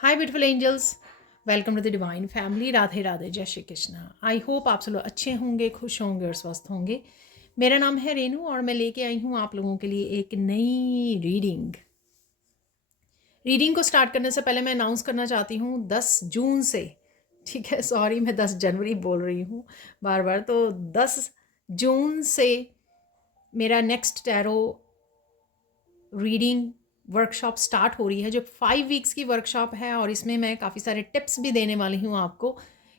Hi beautiful angels, welcome to the divine family. Radhe Radhe, जय Shri Krishna. I hope आप सब लोग अच्छे होंगे, खुश होंगे और स्वस्थ होंगे। मेरा नाम है रेनू और मैं लेके आई हूँ आप लोगों के लिए एक नई रीडिंग को स्टार्ट करने से पहले मैं अनाउंस करना चाहती हूँ 10 जून से, ठीक है, सॉरी मैं 10 जनवरी बोल रही हूँ बार बार। तो 10 जून से मेरा next tarot reading workshop start हो रही है, जो 5 वीक्स की वर्कशॉप है। और इसमें मैं काफ़ी सारे टिप्स भी देने वाली हूँ आपको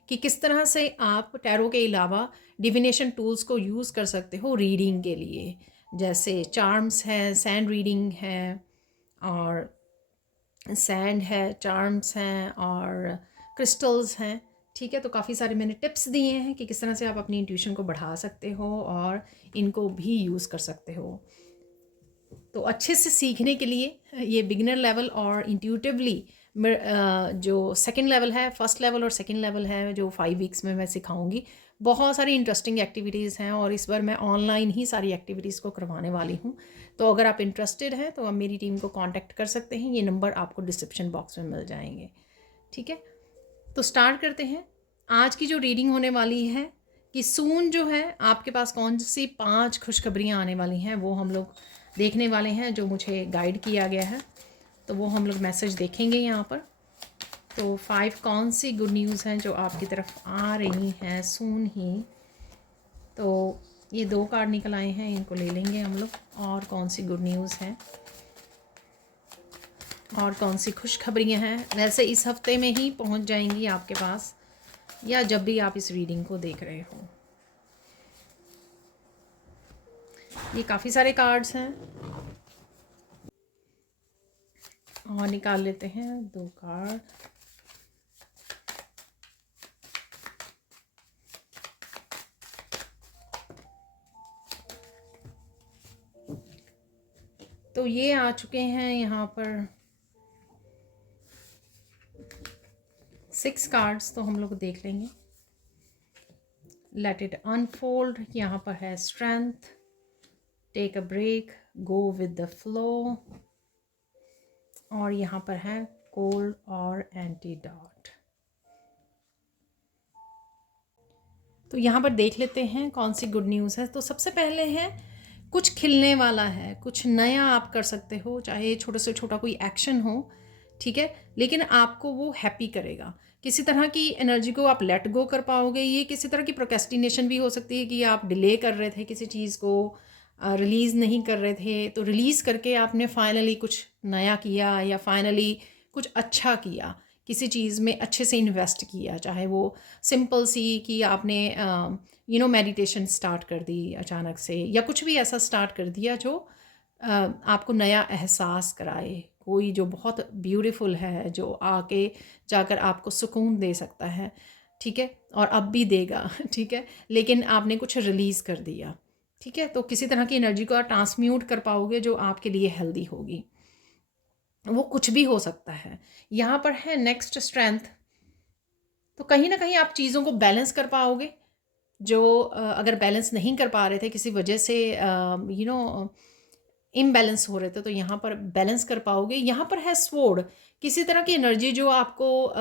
कि किस तरह से आप टैरो के अलावा डिविनेशन टूल्स को यूज़ कर सकते हो रीडिंग के लिए। जैसे चार्म्स है, सैंड रीडिंग है, और सैंड है, चार्म्स हैं और क्रिस्टल्स हैं। ठीक है, तो काफ़ी सारे मैंने टिप्स दिए हैं कि किस तरह से आप अपनी इंट्यूशन को बढ़ा सकते हो और इनको भी यूज़ कर सकते हो। तो अच्छे से सीखने के लिए ये बिगिनर लेवल और इंट्यूटिवली जो सेकंड लेवल है, फर्स्ट लेवल और सेकंड लेवल है, जो 5 वीक्स में मैं सिखाऊंगी। बहुत सारी इंटरेस्टिंग एक्टिविटीज़ हैं और इस बार मैं ऑनलाइन ही सारी एक्टिविटीज़ को करवाने वाली हूँ। तो अगर आप इंटरेस्टेड हैं तो आप मेरी टीम को कांटेक्ट कर सकते हैं। ये नंबर आपको डिस्क्रिप्शन बॉक्स में मिल जाएंगे। ठीक है, तो स्टार्ट करते हैं। आज की जो रीडिंग होने वाली है कि सून जो है आपके पास कौन सी 5 खुशखबरियाँ आने वाली हैं, वो हम लोग देखने वाले हैं, जो मुझे गाइड किया गया है। तो वो हम लोग मैसेज देखेंगे यहाँ पर। तो 5 कौन सी गुड न्यूज़ हैं जो आपकी तरफ आ रही हैं सून ही। तो ये 2 कार्ड निकल आए हैं, इनको ले लेंगे हम लोग। और कौन सी गुड न्यूज़ हैं और कौन सी खुशखबरियाँ हैं, वैसे इस हफ्ते में ही पहुँच जाएंगी आपके पास, या जब भी आप इस रीडिंग को देख रहे हो। ये काफ़ी सारे कार्ड्स हैं और निकाल लेते हैं 2 कार्ड। तो ये आ चुके हैं यहाँ पर 6 कार्ड्स, तो हम लोग देख लेंगे। Let it unfold. यहाँ पर है strength, take a break, go with the flow, और यहाँ पर है कोल्ड और एंटीडोट। तो यहाँ पर देख लेते हैं कौन सी गुड न्यूज़ है। तो सबसे पहले है कुछ खिलने वाला है, कुछ नया आप कर सकते हो, चाहे छोटे से छोटा कोई एक्शन हो, ठीक है, लेकिन आपको वो हैप्पी करेगा। किसी तरह की एनर्जी को आप लेट गो कर पाओगे। ये किसी तरह की प्रोक्रेस्टिनेशन भी हो सकती है कि आप डिले कर रहे थे किसी चीज़ को, रिलीज़ नहीं कर रहे थे, तो रिलीज़ करके आपने फाइनली कुछ नया किया या फाइनली कुछ अच्छा किया, किसी चीज़ में अच्छे से इन्वेस्ट किया। चाहे वो सिंपल सी कि आपने मेडिटेशन स्टार्ट कर दी अचानक से, या कुछ भी ऐसा स्टार्ट कर दिया जो आपको नया एहसास कराए, कोई जो बहुत ब्यूटीफुल है, जो आके जाकर आपको सुकून दे सकता है, ठीक है, और अब भी देगा ठीक है, लेकिन आपने कुछ रिलीज़ कर दिया, ठीक है। तो किसी तरह की एनर्जी को आप ट्रांसम्यूट कर पाओगे जो आपके लिए हेल्दी होगी। वो कुछ भी हो सकता है। यहाँ पर है नेक्स्ट स्ट्रेंथ। तो कहीं ना कहीं आप चीज़ों को बैलेंस कर पाओगे, जो अगर बैलेंस नहीं कर पा रहे थे किसी वजह से, इम्बैलेंस हो रहे थे, तो यहाँ पर बैलेंस कर पाओगे। यहाँ पर है स्वॉर्ड। किसी तरह की एनर्जी जो आपको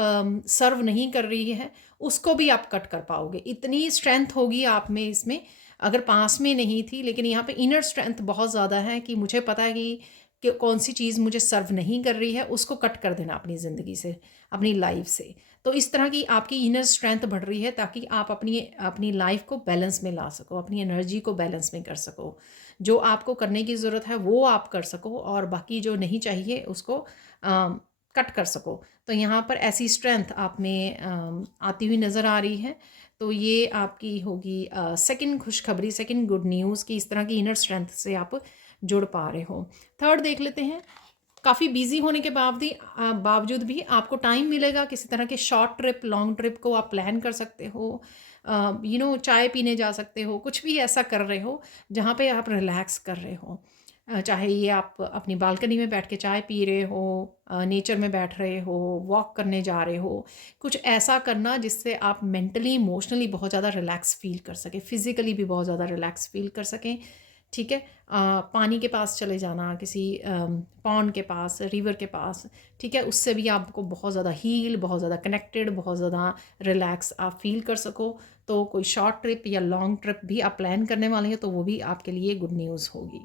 सर्व नहीं कर रही है, उसको भी आप कट कर पाओगे। इतनी स्ट्रेंथ होगी आप में इसमें, अगर पास में नहीं थी, लेकिन यहाँ पे इनर स्ट्रेंथ बहुत ज़्यादा है कि मुझे पता है कि कौन सी चीज़ मुझे सर्व नहीं कर रही है, उसको कट कर देना अपनी ज़िंदगी से, अपनी लाइफ से। तो इस तरह की आपकी इनर स्ट्रेंथ बढ़ रही है ताकि आप अपनी अपनी लाइफ को बैलेंस में ला सको, अपनी एनर्जी को बैलेंस में कर सको। जो आपको करने की ज़रूरत है वो आप कर सको, और बाकी जो नहीं चाहिए उसको कट कर सको। तो यहाँ पर ऐसी स्ट्रेंथ आप में आती हुई नज़र आ रही है। तो ये आपकी होगी सेकंड खुशखबरी, सेकंड गुड न्यूज़, कि इस तरह की इनर स्ट्रेंथ से आप जुड़ पा रहे हो। थर्ड देख लेते हैं। काफ़ी बिजी होने के बावजूद भी आपको टाइम मिलेगा, किसी तरह के शॉर्ट ट्रिप, लॉन्ग ट्रिप को आप प्लान कर सकते हो। चाय पीने जा सकते हो, कुछ भी ऐसा कर रहे हो जहाँ पे आप रिलैक्स कर रहे हो। चाहे ये आप अपनी बालकनी में बैठ के चाय पी रहे हो, नेचर में बैठ रहे हो, वॉक करने जा रहे हो, कुछ ऐसा करना जिससे आप मेंटली इमोशनली बहुत ज़्यादा रिलैक्स फील कर सकें, फिज़िकली भी बहुत ज़्यादा रिलैक्स फील कर सकें, ठीक है। पानी के पास चले जाना, किसी पॉन्ड के पास, रिवर के पास, ठीक है, उससे भी आपको बहुत ज़्यादा हील, बहुत ज़्यादा कनेक्टेड, बहुत ज़्यादा रिलैक्स आप फील कर सको। तो कोई शॉर्ट ट्रिप या लॉन्ग ट्रिप भी आप प्लान करने वाले हैं तो वो भी आपके लिए गुड न्यूज़ होगी।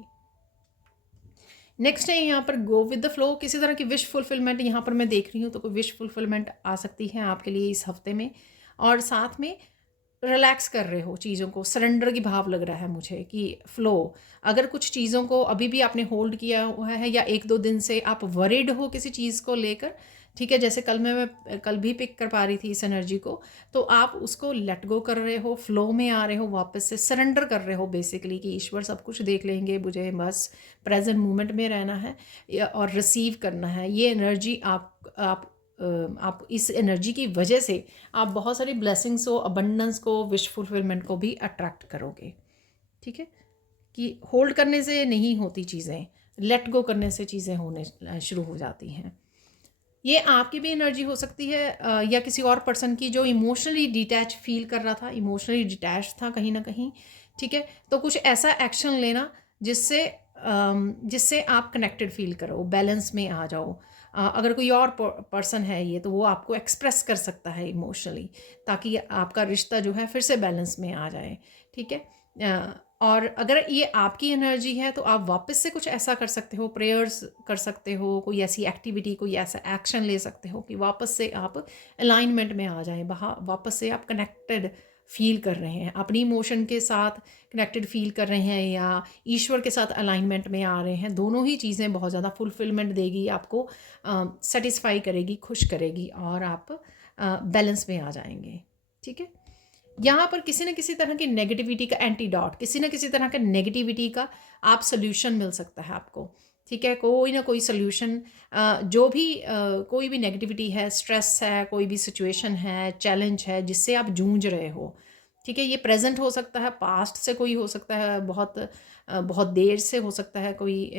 नेक्स्ट है यहाँ पर गो विद द फ्लो। किसी तरह की विश फुलफिलमेंट यहाँ पर मैं देख रही हूँ, तो कोई विश फुलफिलमेंट आ सकती है आपके लिए इस हफ्ते में। और साथ में रिलैक्स कर रहे हो चीज़ों को, सरेंडर की भाव लग रहा है मुझे कि फ़्लो। अगर कुछ चीज़ों को अभी भी आपने होल्ड किया हुआ है या 1-2 दिन से आप वरीड हो किसी चीज़ को लेकर, ठीक है, जैसे मैं कल भी पिक कर पा रही थी इस एनर्जी को, तो आप उसको लेट गो कर रहे हो, फ़्लो में आ रहे हो, वापस से सरेंडर कर रहे हो बेसिकली कि ईश्वर सब कुछ देख लेंगे, मुझे बस प्रेज़ेंट मोमेंट में रहना है और रिसीव करना है। ये एनर्जी आप इस एनर्जी की वजह से आप बहुत सारी ब्लेसिंग्स को, अबंडेंस को, विश फुलफिलमेंट को भी अट्रैक्ट करोगे। ठीक है, कि होल्ड करने से नहीं होती चीज़ें, लेट गो करने से चीज़ें होने शुरू हो जाती हैं। ये आपकी भी एनर्जी हो सकती है या किसी और पर्सन की जो इमोशनली डिटैच फील कर रहा था, इमोशनली डिटैच था कहीं ना कहीं। ठीक है, तो कुछ ऐसा एक्शन लेना जिससे आप कनेक्टेड फील करो, बैलेंस में आ जाओ। अगर कोई और पर्सन है ये, तो वो आपको एक्सप्रेस कर सकता है इमोशनली, ताकि आपका रिश्ता जो है फिर से बैलेंस में आ जाए। ठीक है, और अगर ये आपकी एनर्जी है तो आप वापस से कुछ ऐसा कर सकते हो, प्रेयर्स कर सकते हो, कोई ऐसी एक्टिविटी, कोई ऐसा एक्शन ले सकते हो कि वापस से आप अलाइनमेंट में आ जाएं, वापस से आप कनेक्टेड फील कर रहे हैं, अपनी इमोशन के साथ कनेक्टेड फील कर रहे हैं या ईश्वर के साथ अलाइनमेंट में आ रहे हैं। दोनों ही चीज़ें बहुत ज़्यादा फुलफिलमेंट देगी आपको, सेटिस्फाई करेगी, खुश करेगी और आप बैलेंस में आ जाएंगे। ठीक है, यहाँ पर किसी न किसी तरह की नेगेटिविटी का एंटीडॉट, किसी न किसी तरह के नेगेटिविटी का आप सोल्यूशन मिल सकता है आपको। ठीक है, कोई ना कोई सोल्यूशन, जो भी कोई भी नेगेटिविटी है, स्ट्रेस है, कोई भी सिचुएशन है, चैलेंज है जिससे आप जूझ रहे हो। ठीक है, ये प्रेजेंट हो सकता है, पास्ट से कोई हो सकता है, बहुत देर से हो सकता है, कोई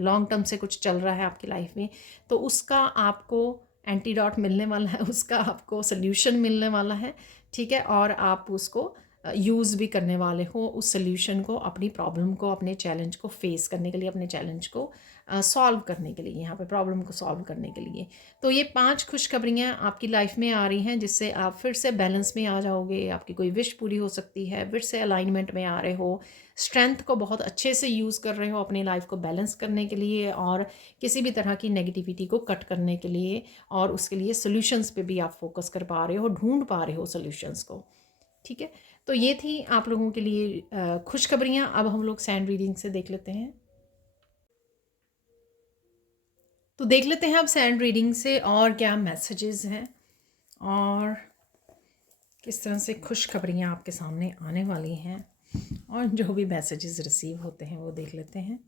लॉन्ग टर्म से कुछ चल रहा है आपकी लाइफ में, तो उसका आपको एंटीडॉट मिलने वाला है, उसका आपको सोल्यूशन मिलने वाला है। ठीक है, और आप उसको यूज़ भी करने वाले हो उस सोल्यूशन को, अपनी प्रॉब्लम को, अपने चैलेंज को फेस करने के लिए, अपने चैलेंज को सॉल्व करने के लिए, यहाँ पे प्रॉब्लम को सॉल्व करने के लिए। तो ये 5 खुशखबरियाँ आपकी लाइफ में आ रही हैं जिससे आप फिर से बैलेंस में आ जाओगे, आपकी कोई विश पूरी हो सकती है, फिर से अलाइनमेंट में आ रहे हो, स्ट्रेंथ को बहुत अच्छे से यूज़ कर रहे हो अपनी लाइफ को बैलेंस करने के लिए और किसी भी तरह की नेगेटिविटी को कट करने के लिए, और उसके लिए सॉल्यूशंस पे भी आप फोकस कर पा रहे हो, ढूंढ पा रहे हो सॉल्यूशंस को। ठीक है, तो ये थी आप लोगों के लिए खुशखबरियाँ। अब हम लोग सैंड रीडिंग से देख लेते हैं। तो देख लेते हैं अब सैंड रीडिंग से और क्या मैसेजेस हैं और किस तरह से खुशखबरियाँ आपके सामने आने वाली हैं, और जो भी मैसेजेस रिसीव होते हैं वो देख लेते हैं।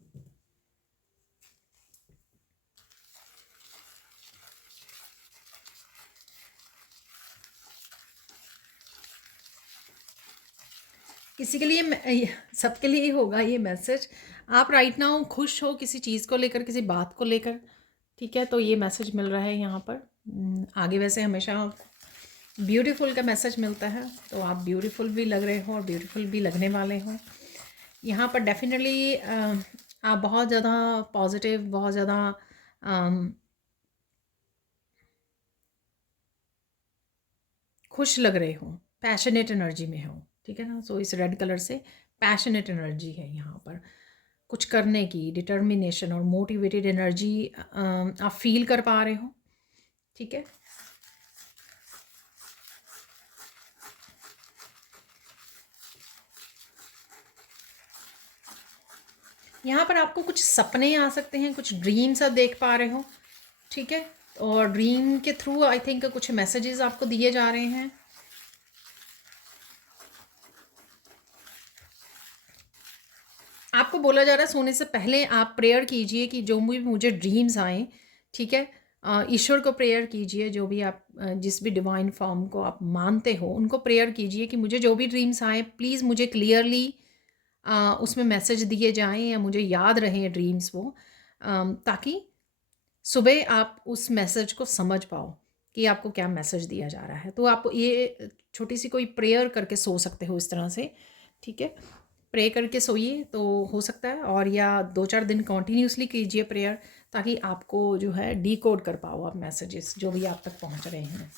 किसी के लिए, सबके लिए ही होगा ये मैसेज। आप राइट नाउ खुश हो किसी चीज़ को लेकर, किसी बात को लेकर। ठीक है, तो ये मैसेज मिल रहा है यहाँ पर। आगे वैसे हमेशा ब्यूटीफुल का मैसेज मिलता है, तो आप ब्यूटीफुल भी लग रहे हो और ब्यूटीफुल भी लगने वाले हो। यहाँ पर डेफिनेटली आप बहुत ज़्यादा पॉजिटिव, बहुत ज़्यादा खुश लग रहे हो, पैशनेट एनर्जी में हो। ठीक है ना, सो इस रेड कलर से पैशनेट एनर्जी है यहाँ पर, कुछ करने की डिटर्मिनेशन और मोटिवेटेड एनर्जी आप फील कर पा रहे हो। ठीक है, यहाँ पर आपको कुछ सपने आ सकते हैं, कुछ ड्रीम्स आप देख पा रहे हो। ठीक है, और ड्रीम के थ्रू आई थिंक कुछ मैसेजेस आपको दिए जा रहे हैं। आपको बोला जा रहा है सोने से पहले आप प्रेयर कीजिए कि जो भी मुझे ड्रीम्स आए, ठीक है, ईश्वर को प्रेयर कीजिए, जो भी आप जिस भी डिवाइन फॉर्म को आप मानते हो उनको प्रेयर कीजिए कि मुझे जो भी ड्रीम्स आए प्लीज़ मुझे क्लियरली उसमें मैसेज दिए जाएं या मुझे याद रहें ड्रीम्स वो, ताकि सुबह आप उस मैसेज को समझ पाओ कि आपको क्या मैसेज दिया जा रहा है। तो आप ये छोटी सी कोई प्रेयर करके सो सकते हो इस तरह से। ठीक है, प्रे करके सोइए तो हो सकता है, और या 2-4 दिन कंटिन्यूसली कीजिए प्रेयर, ताकि आपको जो है डिकोड कर पाओ आप मैसेजेस जो भी आप तक पहुंच रहे हैं।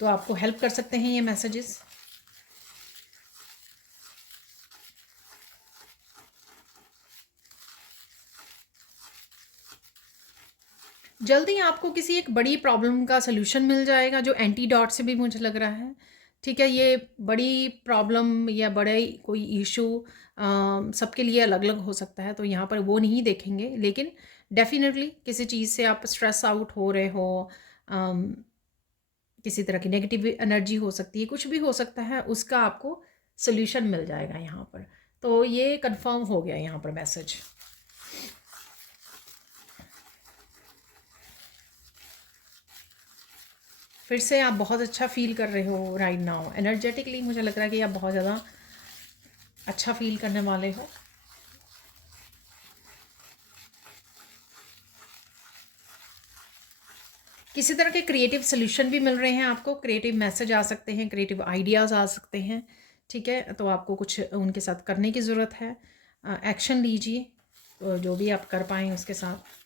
तो आपको हेल्प कर सकते हैं ये मैसेजेस। जल्दी आपको किसी एक बड़ी प्रॉब्लम का सलूशन मिल जाएगा, जो एंटीडॉट से भी मुझे लग रहा है। ठीक है, ये बड़ी प्रॉब्लम या बड़े कोई इशू सबके लिए अलग अलग हो सकता है, तो यहाँ पर वो नहीं देखेंगे, लेकिन डेफिनेटली किसी चीज़ से आप स्ट्रेस आउट हो रहे हो, अम, किसी तरह की नेगेटिव एनर्जी हो सकती है, कुछ भी हो सकता है, उसका आपको सल्यूशन मिल जाएगा यहाँ पर। तो ये कंफर्म हो गया यहाँ पर मैसेज। फिर से आप बहुत अच्छा फील कर रहे हो राइट नाउ, एनर्जेटिकली मुझे लग रहा है कि आप बहुत ज़्यादा अच्छा फील करने वाले हो। किसी तरह के क्रिएटिव सोल्यूशन भी मिल रहे हैं आपको, क्रिएटिव मैसेज आ सकते हैं, क्रिएटिव आइडियाज़ आ सकते हैं। ठीक है, तो आपको कुछ उनके साथ करने की ज़रूरत है, एक्शन लीजिए, तो जो भी आप कर पाएँ उसके साथ।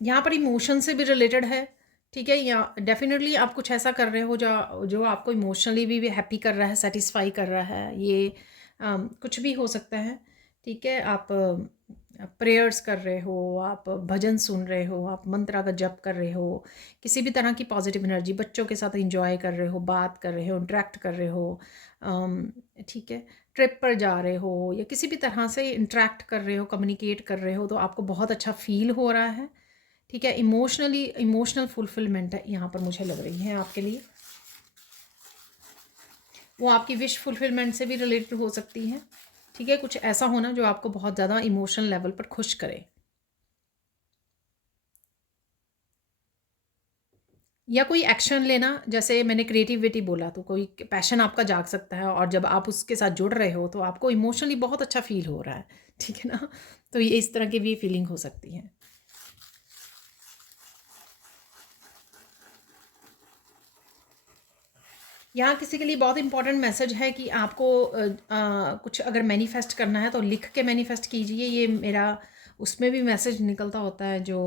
यहाँ पर इमोशन से भी रिलेटेड है। ठीक है, या डेफिनेटली आप कुछ ऐसा कर रहे हो जो जो आपको इमोशनली भी हैप्पी कर रहा है, सेटिस्फाई कर रहा है, ये कुछ भी हो सकता है। ठीक है, आप प्रेयर्स कर रहे हो, आप भजन सुन रहे हो, आप मंत्रा का जप कर रहे हो, किसी भी तरह की पॉजिटिव एनर्जी, बच्चों के साथ इंजॉय कर रहे हो, बात कर रहे हो, इंटरेक्ट कर रहे हो, ठीक है, ट्रिप पर जा रहे हो, या किसी भी तरह से इंटरेक्ट कर रहे हो, कम्युनिकेट कर रहे हो, तो आपको बहुत अच्छा फील हो रहा है। ठीक है, इमोशनल फुलफिलमेंट है यहाँ पर मुझे लग रही है आपके लिए। वो आपकी विश फुलफिलमेंट से भी रिलेटेड हो सकती है। ठीक है, कुछ ऐसा होना जो आपको बहुत ज़्यादा इमोशनल लेवल पर खुश करे, या कोई एक्शन लेना, जैसे मैंने क्रिएटिविटी बोला, तो कोई पैशन आपका जाग सकता है, और जब आप उसके साथ जुड़ रहे हो तो आपको इमोशनली बहुत अच्छा फील हो रहा है। ठीक है ना, तो ये इस तरह की भी फीलिंग हो सकती है। यहाँ किसी के लिए बहुत इंपॉर्टेंट मैसेज है कि आपको कुछ अगर मैनिफेस्ट करना है तो लिख के मैनिफेस्ट कीजिए। ये मेरा उसमें भी मैसेज निकलता होता है जो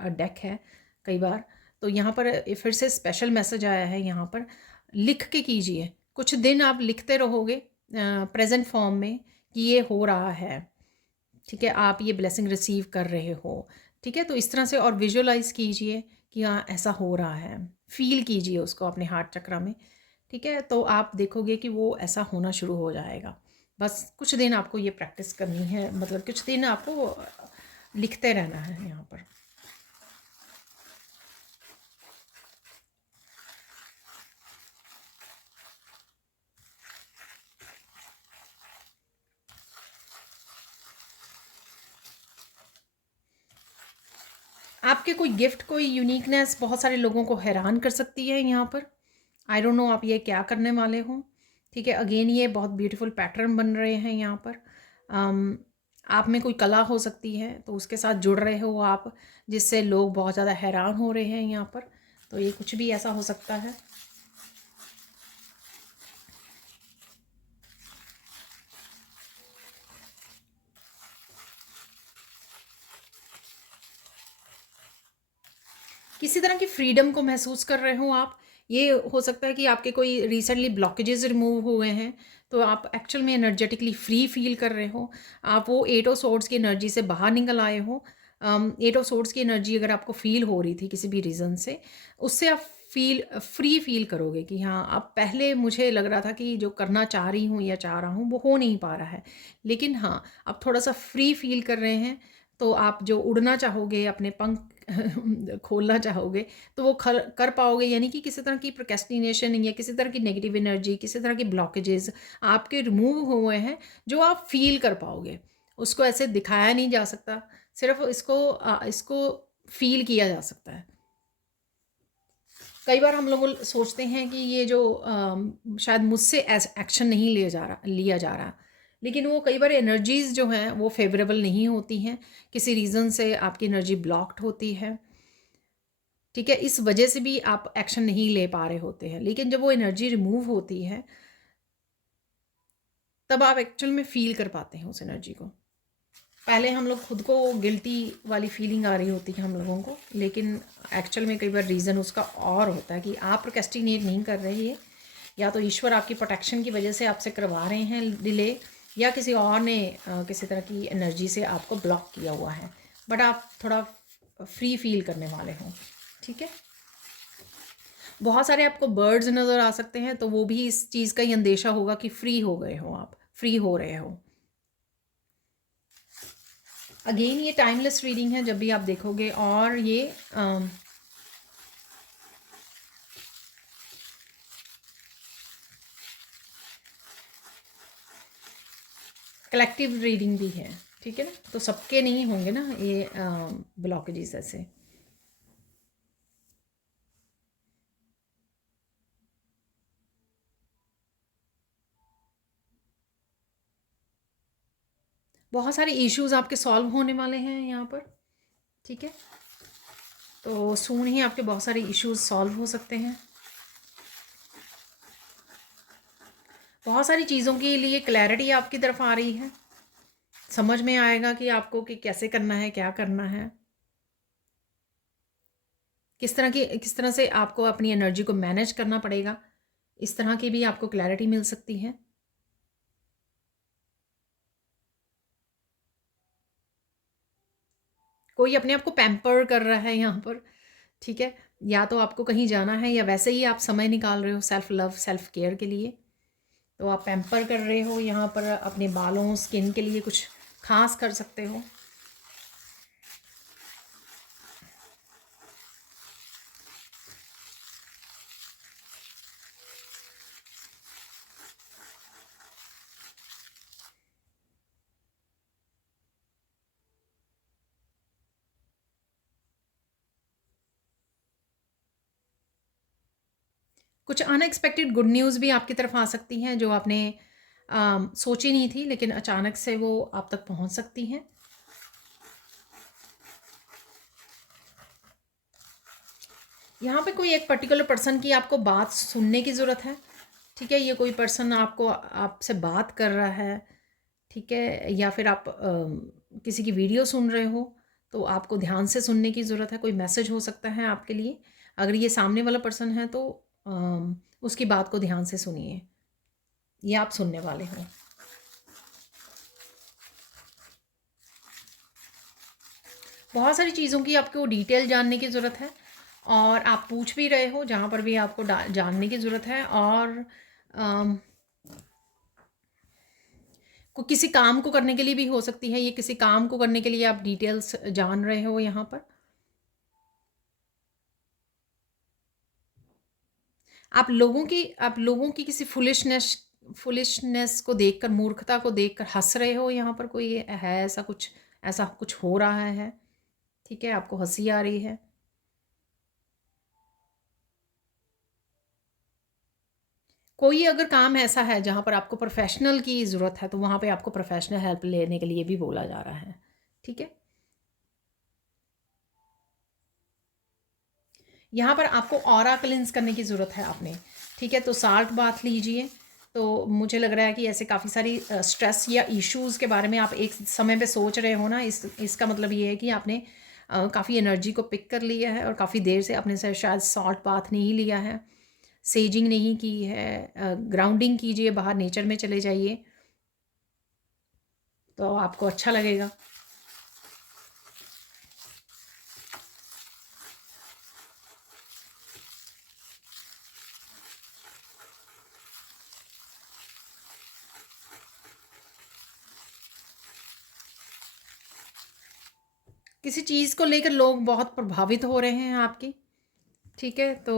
डेक है कई बार। तो यहाँ पर फिर से स्पेशल मैसेज आया है, यहाँ पर लिख के कीजिए। कुछ दिन आप लिखते रहोगे प्रेजेंट फॉर्म में कि ये हो रहा है। ठीक है, आप ये ब्लेसिंग रिसीव कर रहे हो। ठीक है, तो इस तरह से और विजुअलाइज कीजिए कि हाँ ऐसा हो रहा है, फील कीजिए उसको अपने हार्ट चक्रा में। ठीक है, तो आप देखोगे कि वो ऐसा होना शुरू हो जाएगा। बस कुछ दिन आपको ये प्रैक्टिस करनी है, मतलब कुछ दिन आपको लिखते रहना है यहाँ पर। आपके कोई गिफ्ट, कोई यूनिकनेस बहुत सारे लोगों को हैरान कर सकती है यहाँ पर। आई डोंट नो आप ये क्या करने वाले हो। ठीक है, अगेन ये बहुत ब्यूटीफुल पैटर्न बन रहे हैं यहाँ पर। आप में कोई कला हो सकती है तो उसके साथ जुड़ रहे हो आप, जिससे लोग बहुत ज़्यादा हैरान हो रहे हैं यहाँ पर। तो ये कुछ भी ऐसा हो सकता है। किसी तरह की फ्रीडम को महसूस कर रहे हो आप। ये हो सकता है कि आपके कोई रिसेंटली ब्लॉकेजेस रिमूव हुए हैं, तो आप एक्चुअल में एनर्जेटिकली फ्री फील कर रहे हो। आप वो एट ऑफ सोर्ड्स की एनर्जी से बाहर निकल आए हो। एट ऑफ सोर्ड्स की एनर्जी अगर आपको फील हो रही थी किसी भी रीज़न से, उससे आप फ्री फील करोगे कि हाँ, अब पहले मुझे लग रहा था कि जो करना चाह रही हूँ या चाह रहा हूँ वो हो नहीं पा रहा है, लेकिन हाँ अब थोड़ा सा फ्री फील कर रहे हैं। तो आप जो उड़ना चाहोगे, अपने पंख खोलना चाहोगे, तो वो कर पाओगे। यानी कि किसी तरह की प्रोक्रेस्टिनेशन या किसी तरह की नेगेटिव एनर्जी, किसी तरह के ब्लॉकेजेस आपके रिमूव हुए हैं, जो आप फील कर पाओगे। उसको ऐसे दिखाया नहीं जा सकता, सिर्फ इसको फील किया जा सकता है। कई बार हम लोग सोचते हैं कि ये जो शायद मुझसे एक्शन नहीं लिया जा रहा, लेकिन वो कई बार एनर्जीज़ जो हैं वो फेवरेबल नहीं होती हैं, किसी रीज़न से आपकी एनर्जी ब्लॉक्ड होती है, ठीक है? इस वजह से भी आप एक्शन नहीं ले पा रहे होते हैं। लेकिन जब वो एनर्जी रिमूव होती है, तब आप एक्चुअल में फ़ील कर पाते हैं उस एनर्जी को। पहले हम लोग खुद को गिल्टी वाली फीलिंग आ रही होती है हम लोगों को, लेकिन एक्चुअल में कई बार रीज़न उसका और होता है कि आप प्रोक्रेस्टिनेट नहीं कर रहे हैं, या तो ईश्वर आपकी प्रोटेक्शन की वजह से आपसे करवा रहे हैं डिले, या किसी और ने किसी तरह की एनर्जी से आपको ब्लॉक किया हुआ है, बट आप थोड़ा फ्री फील करने वाले हों, ठीक है? बहुत सारे आपको बर्ड्स नज़र आ सकते हैं, तो वो भी इस चीज़ का ही अंदेशा होगा कि फ्री हो गए हो, आप फ्री हो रहे हो। अगेन ये टाइमलेस रीडिंग है जब भी आप देखोगे, और ये कलेक्टिव रीडिंग भी है, ठीक है ना? तो सबके नहीं होंगे ना ये ब्लॉकेजेस ऐसे। बहुत सारे इश्यूज आपके सॉल्व होने वाले हैं यहाँ पर, ठीक है? तो सून ही आपके बहुत सारे इश्यूज सॉल्व हो सकते हैं। बहुत सारी चीज़ों के लिए क्लैरिटी आपकी तरफ आ रही है, समझ में आएगा कि आपको कि कैसे करना है, क्या करना है, किस तरह से आपको अपनी एनर्जी को मैनेज करना पड़ेगा। इस तरह की भी आपको क्लैरिटी मिल सकती है। कोई अपने आप को पैम्पर कर रहा है यहाँ पर, ठीक है? या तो आपको कहीं जाना है, या वैसे ही आप समय निकाल रहे हो सेल्फ लव, सेल्फ केयर के लिए, तो आप पैम्पर कर रहे हो यहाँ पर अपने बालों, स्किन के लिए कुछ खास कर सकते हो। कुछ अनएक्सपेक्टेड गुड न्यूज़ भी आपकी तरफ आ सकती हैं, जो आपने सोची नहीं थी, लेकिन अचानक से वो आप तक पहुंच सकती हैं। यहाँ पे कोई एक पर्टिकुलर पर्सन की आपको बात सुनने की ज़रूरत है, ठीक है? ये कोई पर्सन आपको आपसे बात कर रहा है, ठीक है? या फिर आप किसी की वीडियो सुन रहे हो, तो आपको ध्यान से सुनने की ज़रूरत है। कोई मैसेज हो सकता है आपके लिए। अगर ये सामने वाला पर्सन है, तो उसकी बात को ध्यान से सुनिए, ये आप सुनने वाले हो। बहुत सारी चीज़ों की आपको डिटेल जानने की ज़रूरत है, और आप पूछ भी रहे हो जहाँ पर भी आपको जानने की ज़रूरत है, और अम, किसी काम को करने के लिए भी हो सकती है। ये किसी काम को करने के लिए आप डिटेल्स जान रहे हो यहाँ पर। आप लोगों की किसी फुलिशनेस को देखकर, मूर्खता को देखकर हंस रहे हो यहाँ पर। कोई है ऐसा कुछ हो रहा है, ठीक है? आपको हंसी आ रही है। कोई अगर काम ऐसा है जहाँ पर आपको प्रोफेशनल की ज़रूरत है, तो वहाँ पे आपको प्रोफेशनल हेल्प लेने के लिए भी बोला जा रहा है, ठीक है? यहाँ पर आपको ऑरा क्लिंस करने की ज़रूरत है आपने, ठीक है? तो साल्ट बाथ लीजिए। तो मुझे लग रहा है कि ऐसे काफ़ी सारी स्ट्रेस या इश्यूज़ के बारे में आप एक समय पे सोच रहे हो ना, इसका मतलब ये है कि आपने काफ़ी एनर्जी को पिक कर लिया है, और काफ़ी देर से आपने शायद सॉल्ट बाथ नहीं लिया है, सेजिंग नहीं की है। ग्राउंडिंग कीजिए, बाहर नेचर में चले जाइए, तो आपको अच्छा लगेगा। किसी चीज़ को लेकर लोग बहुत प्रभावित हो रहे हैं आपकी, ठीक है? तो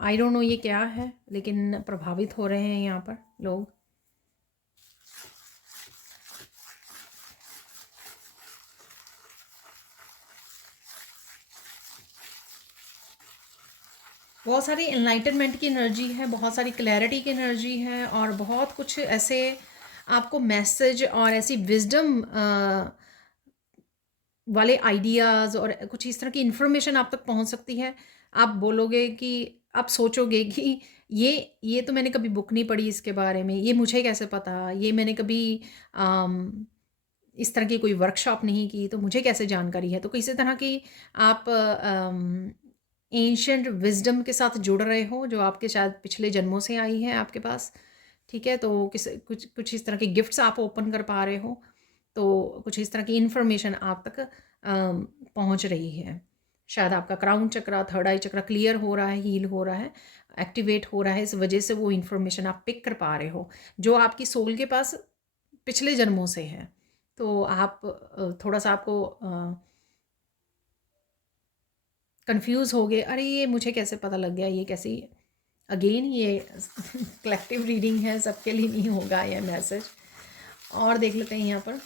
आई डोंट नो ये क्या है, लेकिन प्रभावित हो रहे हैं यहाँ पर लोग। बहुत सारी एनलाइटनमेंट की एनर्जी है, बहुत सारी क्लैरिटी की एनर्जी है, और बहुत कुछ ऐसे आपको मैसेज और ऐसी विज़डम वाले आइडियाज़ और कुछ इस तरह की इन्फॉर्मेशन आप तक पहुँच सकती है। आप बोलोगे कि आप सोचोगे कि ये ये तो मैंने कभी बुक नहीं पढ़ी इसके बारे में, ये मुझे कैसे पता? ये मैंने कभी अम, इस तरह की कोई वर्कशॉप नहीं की, तो मुझे कैसे जानकारी है? तो किसी तरह की आप एंशिएंट विज़डम के साथ जुड़ रहे हो, जो आपके शायद पिछले जन्मों से आई है आपके पास, ठीक है? तो कुछ कुछ इस तरह के गिफ्ट्स आप ओपन कर पा रहे हो, तो कुछ इस तरह की इन्फॉर्मेशन आप तक पहुँच रही है। शायद आपका क्राउन चक्रा, थर्ड आई चक्रा क्लियर हो रहा है, हील हो रहा है, एक्टिवेट हो रहा है, इस वजह से वो इन्फॉर्मेशन आप पिक कर पा रहे हो, जो आपकी सोल के पास पिछले जन्मों से है। तो आप थोड़ा-सा आपको कन्फ्यूज़ हो गए, अरे! ये मुझे कैसे पता लग गया, ये कैसे अगेन ये कलेक्टिव रीडिंग है, सबके लिए नहीं होगा ये मैसेज। और देख लेते हैं यहाँ पर।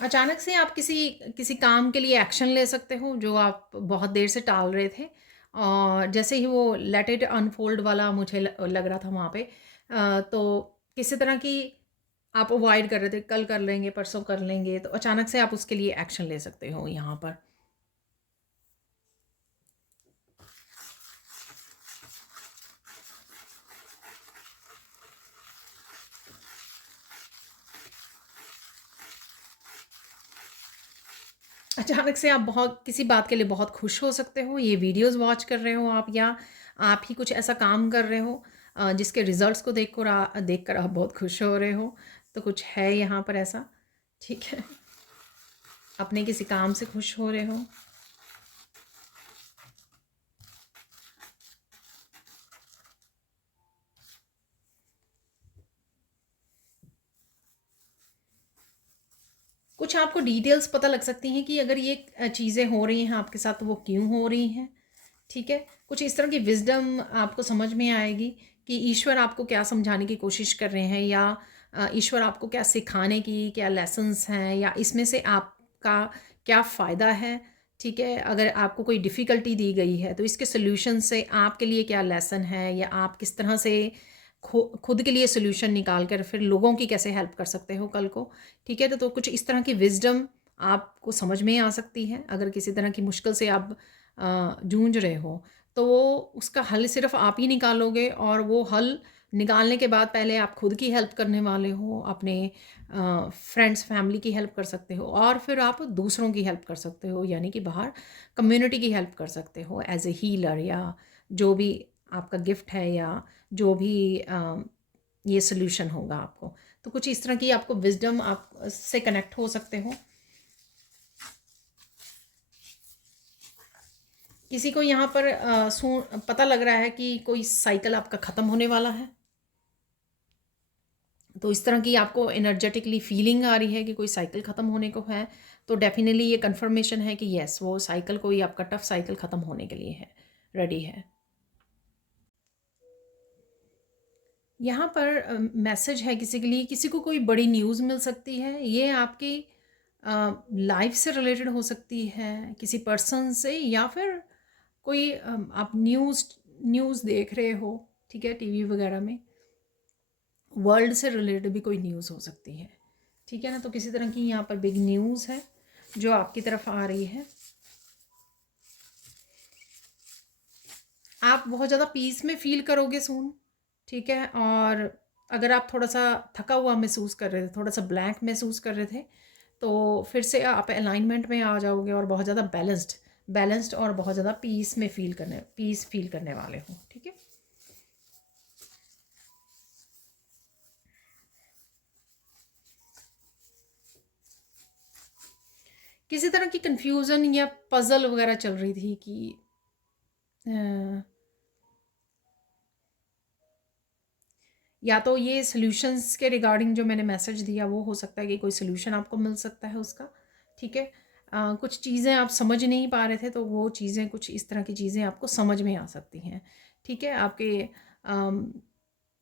अचानक से आप किसी किसी काम के लिए एक्शन ले सकते हो जो आप बहुत देर से टाल रहे थे, और जैसे ही वो लेट इट अनफोल्ड वाला मुझे लग रहा था वहाँ पे, तो किसी तरह की आप अवॉइड कर रहे थे, कल कर लेंगे, परसों कर लेंगे, तो अचानक से आप उसके लिए एक्शन ले सकते हो यहाँ पर। अचानक से आप बहुत किसी बात के लिए बहुत खुश हो सकते हो, ये वीडियोस वॉच कर रहे हो आप, या आप ही कुछ ऐसा काम कर रहे हो जिसके रिजल्ट्स को देखकर आप बहुत खुश हो रहे हो, तो कुछ है यहाँ पर ऐसा, ठीक है? अपने किसी काम से खुश हो रहे हो। कुछ आपको डिटेल्स पता लग सकती हैं कि अगर ये चीज़ें हो रही हैं आपके साथ तो वो क्यों हो रही हैं, ठीक है? कुछ इस तरह की विज़डम आपको समझ में आएगी कि ईश्वर आपको क्या समझाने की कोशिश कर रहे हैं, या ईश्वर आपको क्या सिखाने की क्या लेसन्स हैं, या इसमें से आपका क्या फ़ायदा है, ठीक है? अगर आपको कोई डिफ़िकल्टी दी गई है तो इसके सॉल्यूशन से आपके लिए क्या लेसन है, या आप किस तरह से खुद के लिए सॉल्यूशन निकाल कर फिर लोगों की कैसे हेल्प कर सकते हो कल को, ठीक है? तो कुछ इस तरह की विज़डम आपको समझ में आ सकती है। अगर किसी तरह की मुश्किल से आप जूझ रहे हो, तो वो उसका हल सिर्फ़ आप ही निकालोगे, और वो हल निकालने के बाद पहले आप खुद की हेल्प करने वाले हो, अपने फ्रेंड्स, फैमिली की हेल्प कर सकते हो, और फिर आप दूसरों की हेल्प कर सकते हो, यानी कि बाहर कम्युनिटी की हेल्प कर सकते हो एज़ ए हीलर, या जो भी आपका गिफ्ट है, या जो भी ये सॉल्यूशन होगा आपको। तो कुछ इस तरह की आपको विज़डम आप से कनेक्ट हो सकते हो। किसी को यहाँ पर पता लग रहा है कि कोई साइकिल आपका ख़त्म होने वाला है, तो इस तरह की आपको एनर्जेटिकली फीलिंग आ रही है कि कोई साइकिल ख़त्म होने को है, तो डेफिनेटली ये कंफर्मेशन है कि येस, वो साइकिल, कोई आपका टफ साइकिल ख़त्म होने के लिए है, रेडी है। यहाँ पर मैसेज है किसी के लिए, किसी को कोई बड़ी न्यूज़ मिल सकती है, ये आपकी लाइफ से रिलेटेड हो सकती है, किसी पर्सन से, या फिर कोई आप न्यूज़ न्यूज़ देख रहे हो, ठीक है, टीवी वगैरह में, वर्ल्ड से रिलेटेड भी कोई न्यूज़ हो सकती है, ठीक है ना? तो किसी तरह की यहाँ पर बिग न्यूज़ है जो आपकी तरफ आ रही है। आप बहुत ज़्यादा पीस में फ़ील करोगे सून, ठीक है? और अगर आप थोड़ा-सा थका हुआ महसूस कर रहे थे, थोड़ा-सा ब्लैंक महसूस कर रहे थे, तो फिर से आप अलाइनमेंट में आ जाओगे, और बहुत ज़्यादा बैलेंस्ड बैलेंस्ड और बहुत ज़्यादा पीस फ़ील करने वाले हो, ठीक है? किसी तरह की कन्फ्यूज़न या पज़ल वगैरह चल रही थी कि अ या तो ये सॉल्यूशंस के रिगार्डिंग जो मैंने मैसेज दिया वो हो सकता है कि कोई सॉल्यूशन आपको मिल सकता है उसका, ठीक है? कुछ चीज़ें आप समझ नहीं पा रहे थे, तो वो चीज़ें, कुछ इस तरह की चीज़ें आपको समझ में आ सकती हैं, ठीक है? आपके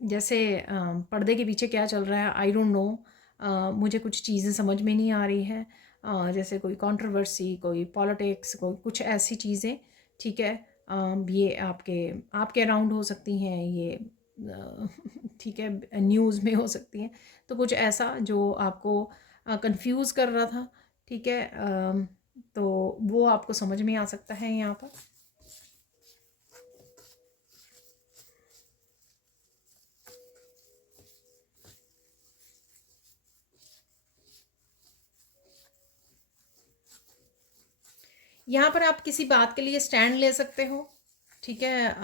जैसे पर्दे के पीछे क्या चल रहा है आई डोंट नो। मुझे कुछ चीज़ें समझ में नहीं आ रही हैं। जैसे कोई कंट्रोवर्सी, कोई पॉलिटिक्स, कोई कुछ ऐसी चीज़ें, ठीक है। ये आपके आपके अराउंड हो सकती हैं ये, ठीक है, न्यूज़ में हो सकती हैं। तो कुछ ऐसा जो आपको कंफ्यूज कर रहा था, ठीक है। तो वो आपको समझ में आ सकता है यहाँ पर। यहाँ पर आप किसी बात के लिए स्टैंड ले सकते हो, ठीक है।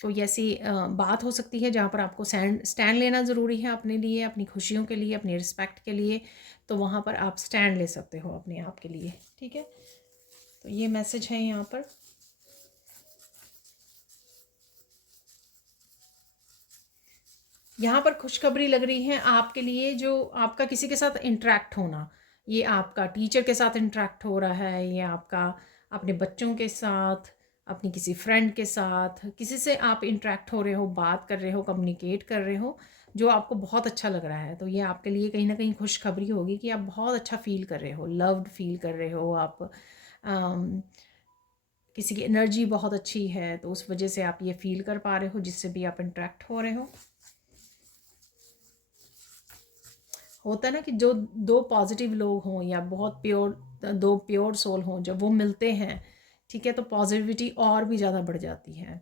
कोई ऐसी बात हो सकती है जहाँ पर आपको स्टैंड स्टैंड लेना ज़रूरी है अपने लिए, अपनी खुशियों के लिए, अपनी रिस्पेक्ट के लिए। तो वहाँ पर आप स्टैंड ले सकते हो अपने आप के लिए, ठीक है। तो ये मैसेज है यहाँ पर। यहाँ पर खुशखबरी लग रही है आपके लिए, जो आपका किसी के साथ इंटरेक्ट होना, ये आपका टीचर के साथ इंटरेक्ट हो रहा है, ये आपका अपने बच्चों के साथ, अपनी किसी फ्रेंड के साथ, किसी से आप इंटरेक्ट हो रहे हो, बात कर रहे हो, कम्युनिकेट कर रहे हो, जो आपको बहुत अच्छा लग रहा है। तो ये आपके लिए कहीं ना कहीं खुशखबरी होगी कि आप बहुत अच्छा फील कर रहे हो, लव्ड फील कर रहे हो आप। अम, किसी की एनर्जी बहुत अच्छी है, तो उस वजह से आप ये फील कर पा रहे हो जिससे भी आप इंटरेक्ट हो रहे हो। होता है ना कि जो दो पॉजिटिव लोग हों या बहुत प्योर, दो प्योर सोल हों, जब वो मिलते हैं, ठीक है, तो पॉजिटिविटी और भी ज़्यादा बढ़ जाती है।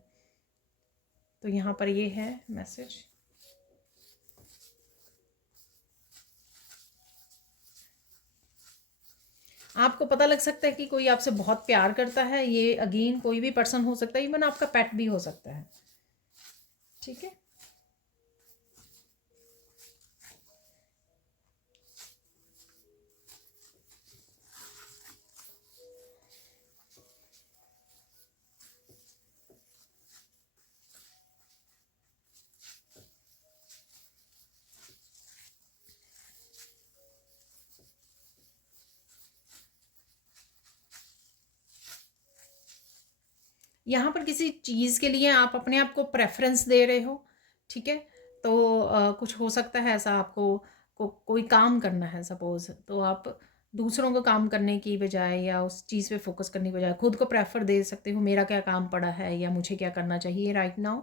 तो यहाँ पर ये है मैसेज। आपको पता लग सकता है कि कोई आपसे बहुत प्यार करता है। ये अगेन कोई भी पर्सन हो सकता है, इवन आपका पेट भी हो सकता है, ठीक है। यहाँ पर किसी चीज़ के लिए आप अपने आप को प्रेफरेंस दे रहे हो, ठीक है। तो कुछ हो सकता है ऐसा, आपको कोई काम करना है सपोज़, तो आप दूसरों को काम करने की बजाय या उस चीज़ पे फोकस करने की बजाय खुद को प्रेफर दे सकते हो, मेरा क्या काम पड़ा है या मुझे क्या करना चाहिए राइट नाउ,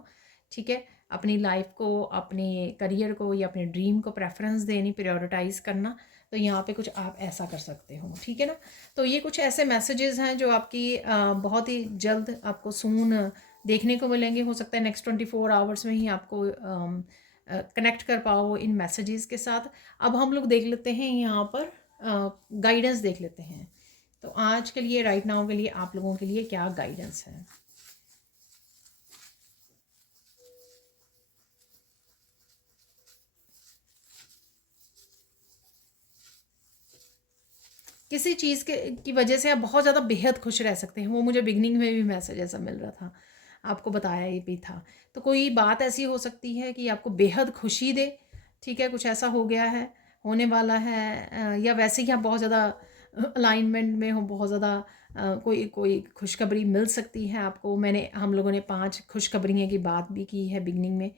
ठीक है। अपनी लाइफ को, अपने करियर को या अपने ड्रीम को प्रेफरेंस देनी, प्रायोरिटाइज़ करना। तो यहाँ पे कुछ आप ऐसा कर सकते हो, ठीक है ना। तो ये कुछ ऐसे मैसेजेस हैं जो आपकी बहुत ही जल्द आपको सून देखने को मिलेंगे। हो सकता है नेक्स्ट 24 आवर्स में ही आपको कनेक्ट कर पाओ इन मैसेजेस के साथ। अब हम लोग देख लेते हैं यहाँ पर, गाइडेंस देख लेते हैं। तो आज के लिए, राइट नाउ के लिए, आप लोगों के लिए क्या गाइडेंस है। किसी चीज़ के की वजह से आप बहुत ज़्यादा बेहद खुश रह सकते हैं। वो मुझे बिगनिंग में भी मैसेज ऐसा मिल रहा था, आपको बताया ये भी था। तो कोई बात ऐसी हो सकती है कि आपको बेहद खुशी दे, ठीक है, कुछ ऐसा हो गया है, होने वाला है, या वैसे ही आप बहुत ज़्यादा अलाइनमेंट में हो, बहुत ज़्यादा कोई कोई खुशखबरी मिल सकती है आपको। हम लोगों ने 5 खुशखबरियों की बात भी की है बिगनिंग में,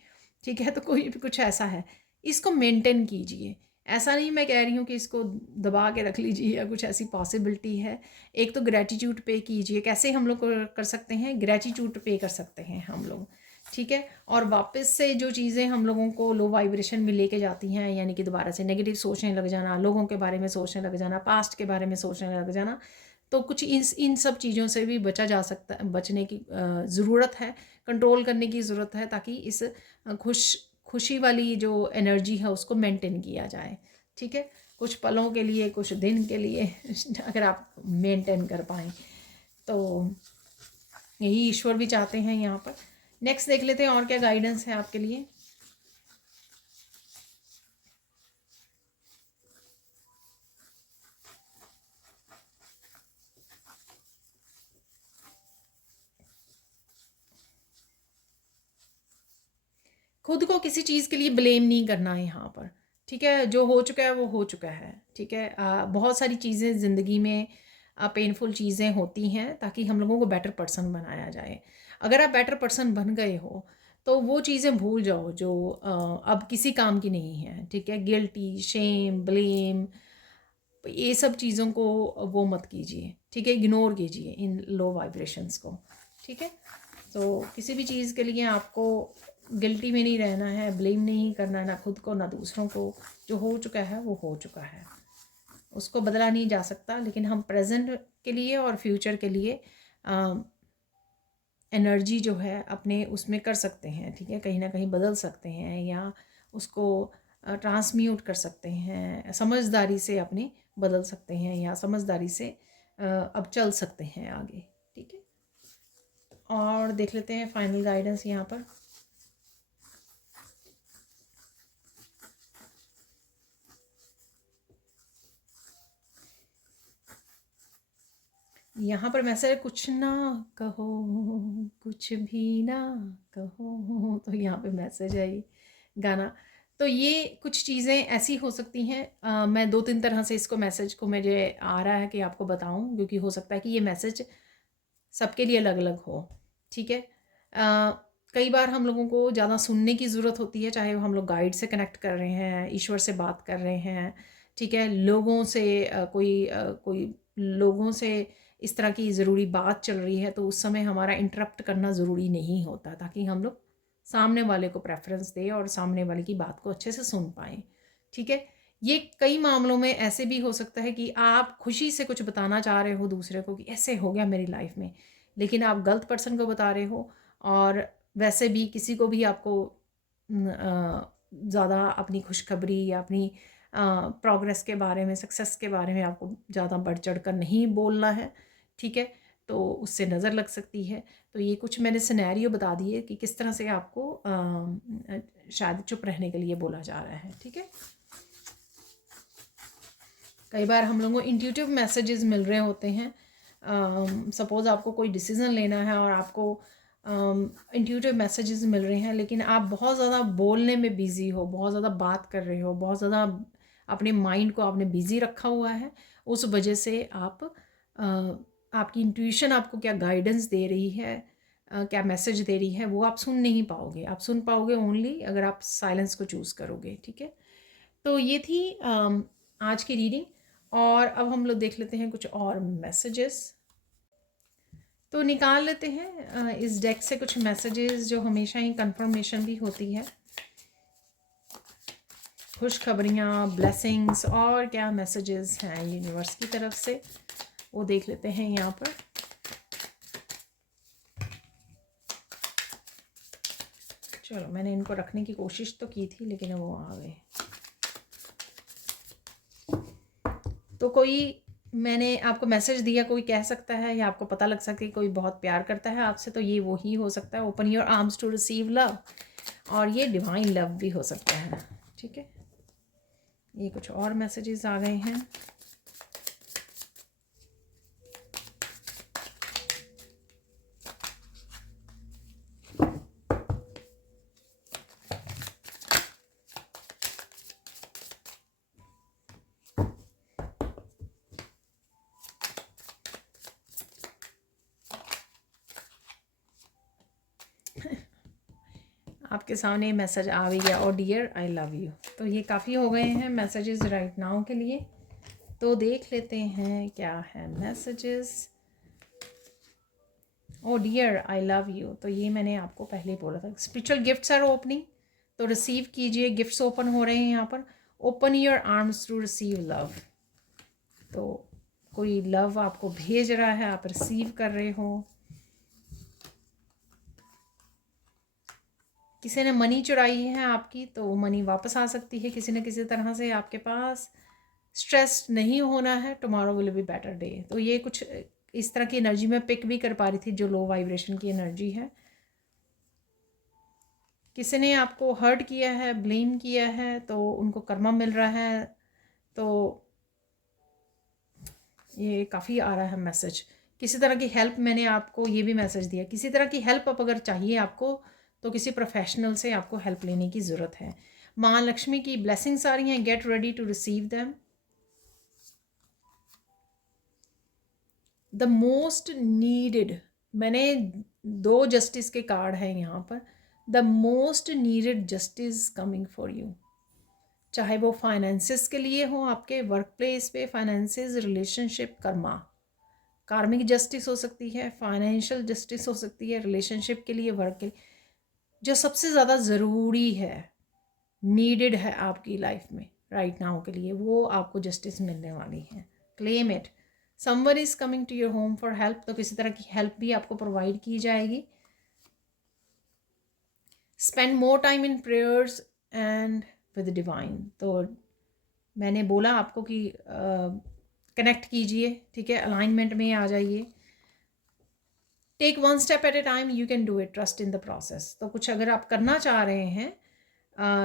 ठीक है। तो कोई भी कुछ ऐसा है, इसको मेंटेन कीजिए। ऐसा नहीं मैं कह रही हूँ कि इसको दबा के रख लीजिए या कुछ ऐसी पॉसिबिलिटी है। एक तो ग्रैटिट्यूड पे कीजिए। कैसे हम लोग कर सकते हैं, ग्रैटिट्यूड पे कर सकते हैं हम लोग, ठीक है। और वापस से जो चीज़ें हम लोगों को लो वाइब्रेशन में लेके जाती हैं, यानी कि दोबारा से नेगेटिव सोचने लग जाना, लोगों के बारे में सोचने लग जाना, पास्ट के बारे में सोचने लग जाना, तो कुछ इन सब चीज़ों से भी बचा जा सकता है। बचने की ज़रूरत है, कंट्रोल करने की ज़रूरत है, ताकि इस खुशी वाली जो एनर्जी है उसको मेंटेन किया जाए, ठीक है। कुछ पलों के लिए, कुछ दिन के लिए अगर आप मेंटेन कर पाएँ तो यही ईश्वर भी चाहते हैं यहाँ पर। नेक्स्ट देख लेते हैं और क्या गाइडेंस है आपके लिए। खुद को किसी चीज़ के लिए ब्लेम नहीं करना है यहाँ पर, ठीक है। जो हो चुका है वो हो चुका है, ठीक है। बहुत सारी चीज़ें ज़िंदगी में पेनफुल चीज़ें होती हैं ताकि हम लोगों को बेटर पर्सन बनाया जाए। अगर आप बेटर पर्सन बन गए हो तो वो चीज़ें भूल जाओ जो अब किसी काम की नहीं है, ठीक है। गिल्टी, शेम, ब्लेम, ये सब चीज़ों को वो मत कीजिए, ठीक है। इग्नोर कीजिए इन लो वाइब्रेशंस को, ठीक है। तो किसी भी चीज़ के लिए आपको गिल्टी में नहीं रहना है, ब्लेम नहीं करना है, ना खुद को ना दूसरों को। जो हो चुका है वो हो चुका है, उसको बदला नहीं जा सकता। लेकिन हम प्रेजेंट के लिए और फ्यूचर के लिए एनर्जी जो है अपने उसमें कर सकते हैं, ठीक है। कहीं ना कहीं बदल सकते हैं या उसको ट्रांसम्यूट कर सकते हैं, समझदारी से अपने बदल सकते हैं या समझदारी से अब चल सकते हैं आगे, ठीक है। और देख लेते हैं फाइनल गाइडेंस यहाँ पर। यहाँ पर मैसेज कुछ ना कहो, कुछ भी ना कहो, तो यहाँ पे मैसेज है ये गाना। तो ये कुछ चीज़ें ऐसी हो सकती हैं, मैं 2-3 तरह से इसको मैसेज को मुझे आ रहा है कि आपको बताऊं, क्योंकि हो सकता है कि ये मैसेज सबके लिए अलग अलग हो, ठीक है। कई बार हम लोगों को ज़्यादा सुनने की ज़रूरत होती है, चाहे हम लोग गाइड से कनेक्ट कर रहे हैं, ईश्वर से बात कर रहे हैं, ठीक है। लोगों से कोई लोगों से इस तरह की ज़रूरी बात चल रही है, तो उस समय हमारा इंटरप्ट करना ज़रूरी नहीं होता, ताकि हम लोग सामने वाले को प्रेफरेंस दें और सामने वाले की बात को अच्छे से सुन पाएँ, ठीक है। ये कई मामलों में ऐसे भी हो सकता है कि आप खुशी से कुछ बताना चाह रहे हो दूसरे को कि ऐसे हो गया मेरी लाइफ में, लेकिन आप गलत पर्सन को बता रहे हो। और वैसे भी किसी को भी आपको ज़्यादा अपनी खुशखबरी या अपनी प्रोग्रेस के बारे में, सक्सेस के बारे में आपको ज़्यादा बढ़ चढ़ कर नहीं बोलना है, ठीक है। तो उससे नज़र लग सकती है। तो ये कुछ मैंने सिनेरियो बता दिए कि किस तरह से आपको शायद चुप रहने के लिए बोला जा रहा है, ठीक है। कई बार हम लोगों को इंट्यूटिव मैसेजेस मिल रहे होते हैं। सपोज़ आपको कोई डिसीज़न लेना है और आपको इंट्यूटिव मैसेजेस मिल रहे हैं, लेकिन आप बहुत ज़्यादा बोलने में बिज़ी हो, बहुत ज़्यादा बात कर रहे हो, बहुत ज़्यादा अपने माइंड को आपने बिज़ी रखा हुआ है। उस वजह से आपकी इंट्यूशन आपको क्या गाइडेंस दे रही है, क्या मैसेज दे रही है, वो आप सुन नहीं पाओगे। आप सुन पाओगे ओनली अगर आप साइलेंस को चूज़ करोगे, ठीक है। तो ये थी आज की रीडिंग। और अब हम लोग देख लेते हैं कुछ और मैसेजेस। तो निकाल लेते हैं इस डेक से कुछ मैसेजेस जो हमेशा ही कंफर्मेशन भी होती है, खुशखबरियाँ, ब्लेसिंग्स, और क्या मैसेजेस हैं यूनिवर्स की तरफ से, वो देख लेते हैं यहाँ पर। चलो, मैंने इनको रखने की कोशिश तो की थी लेकिन वो आ गए। तो कोई, मैंने आपको मैसेज दिया, कोई कह सकता है या आपको पता लग सकता है कोई बहुत प्यार करता है आपसे, तो ये वही हो सकता है। Open your arms to receive love, और ये डिवाइन लव भी हो सकता है, ठीक है। ये कुछ और मैसेजेस आ गए हैं। आपके सामने मैसेज आ भी गया, ओ डियर आई लव यू। तो ये काफ़ी हो गए हैं मैसेजेस राइट नाउ के लिए। तो देख लेते हैं क्या है messages. Oh dear I love you, तो ये मैंने आपको पहले ही बोला था। स्पिरिचुअल गिफ्ट्स आर ओपनिंग, तो रिसीव कीजिए। गिफ्ट्स ओपन हो रहे हैं यहाँ पर। Open your arms to receive love, तो कोई लव आपको भेज रहा है, आप रिसीव कर रहे हो। किसी ने मनी चुराई है आपकी, तो वो मनी वापस आ सकती है किसी न किसी तरह से आपके पास। स्ट्रेस नहीं होना है, tomorrow will be better day. तो ये कुछ इस तरह की एनर्जी मैं पिक भी कर पा रही थी, जो लो वाइब्रेशन की एनर्जी है। किसी ने आपको हर्ट किया है, ब्लेम किया है, तो उनको कर्मा मिल रहा है। तो ये काफ़ी आ रहा है मैसेज। किसी तरह की हेल्प, मैंने आपको ये भी मैसेज दिया, किसी तरह की हेल्प अब अगर चाहिए आपको, तो किसी प्रोफेशनल से आपको हेल्प लेने की ज़रूरत है। माँ लक्ष्मी की ब्लेसिंग्स आ रही हैं, get ready to receive them. The most needed, मैंने 2 जस्टिस के कार्ड हैं यहाँ पर। The most needed justice coming for you, चाहे वो फाइनेंसिस के लिए हो, आपके वर्क प्लेस पे finances, relationship, karma, karmic justice हो सकती है, फाइनेंशियल जस्टिस हो सकती है, रिलेशनशिप के लिए, वर्क के लिए। जो सबसे ज़्यादा ज़रूरी है, नीडेड है आपकी लाइफ में राइट नाउ के लिए, वो आपको जस्टिस मिलने वाली है। Claim it. Someone is coming to your home for help, तो किसी तरह की हेल्प भी आपको प्रोवाइड की जाएगी। Spend more time in prayers and with divine, तो मैंने बोला आपको कि कनेक्ट कीजिए, ठीक है, अलाइनमेंट में आ जाइए। Take one step at a time, you can do it, trust in the process. तो कुछ अगर आप करना चाह रहे हैं,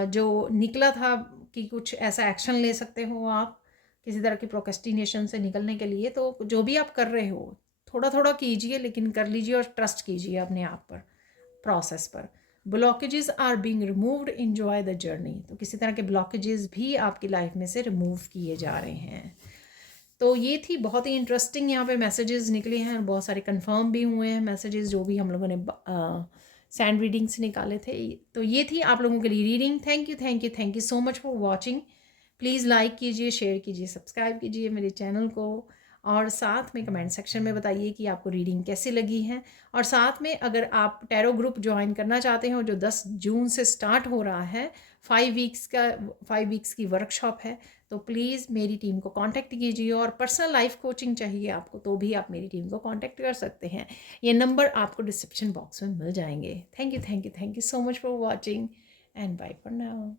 जो निकला था कि कुछ ऐसा एक्शन ले सकते हो आप किसी तरह की प्रोक्रेस्टिनेशन से निकलने के लिए, तो जो भी आप कर रहे हो थोड़ा थोड़ा कीजिए, लेकिन कर लीजिए और ट्रस्ट कीजिए अपने आप पर, प्रोसेस पर। Blockages are being removed, enjoy the journey, तो किसी तरह के ब्लॉकेजेस भी आपकी लाइफ में से रिमूव किए जा रहे हैं। तो ये थी बहुत ही इंटरेस्टिंग यहाँ पे मैसेजेस निकले हैं, और बहुत सारे कंफर्म भी हुए हैं मैसेजेस जो भी हम लोगों ने सैंड रीडिंग से निकाले थे। तो ये थी आप लोगों के लिए reading. Thank you so much for watching. Please like कीजिए, शेयर कीजिए, सब्सक्राइब कीजिए मेरे चैनल को, और साथ में कमेंट सेक्शन में बताइए कि आपको रीडिंग कैसी लगी है। और साथ में अगर आप टैरो ग्रुप ज्वाइन करना चाहते हो, जो 10 जून से स्टार्ट हो रहा है, 5 वीक्स की वर्कशॉप है, तो प्लीज़ मेरी टीम को कांटेक्ट कीजिए। और पर्सनल लाइफ कोचिंग चाहिए आपको, तो भी आप मेरी टीम को कांटेक्ट कर सकते हैं। ये नंबर आपको डिस्क्रिप्शन बॉक्स में मिल जाएंगे। Thank you so much for watching and bye for now.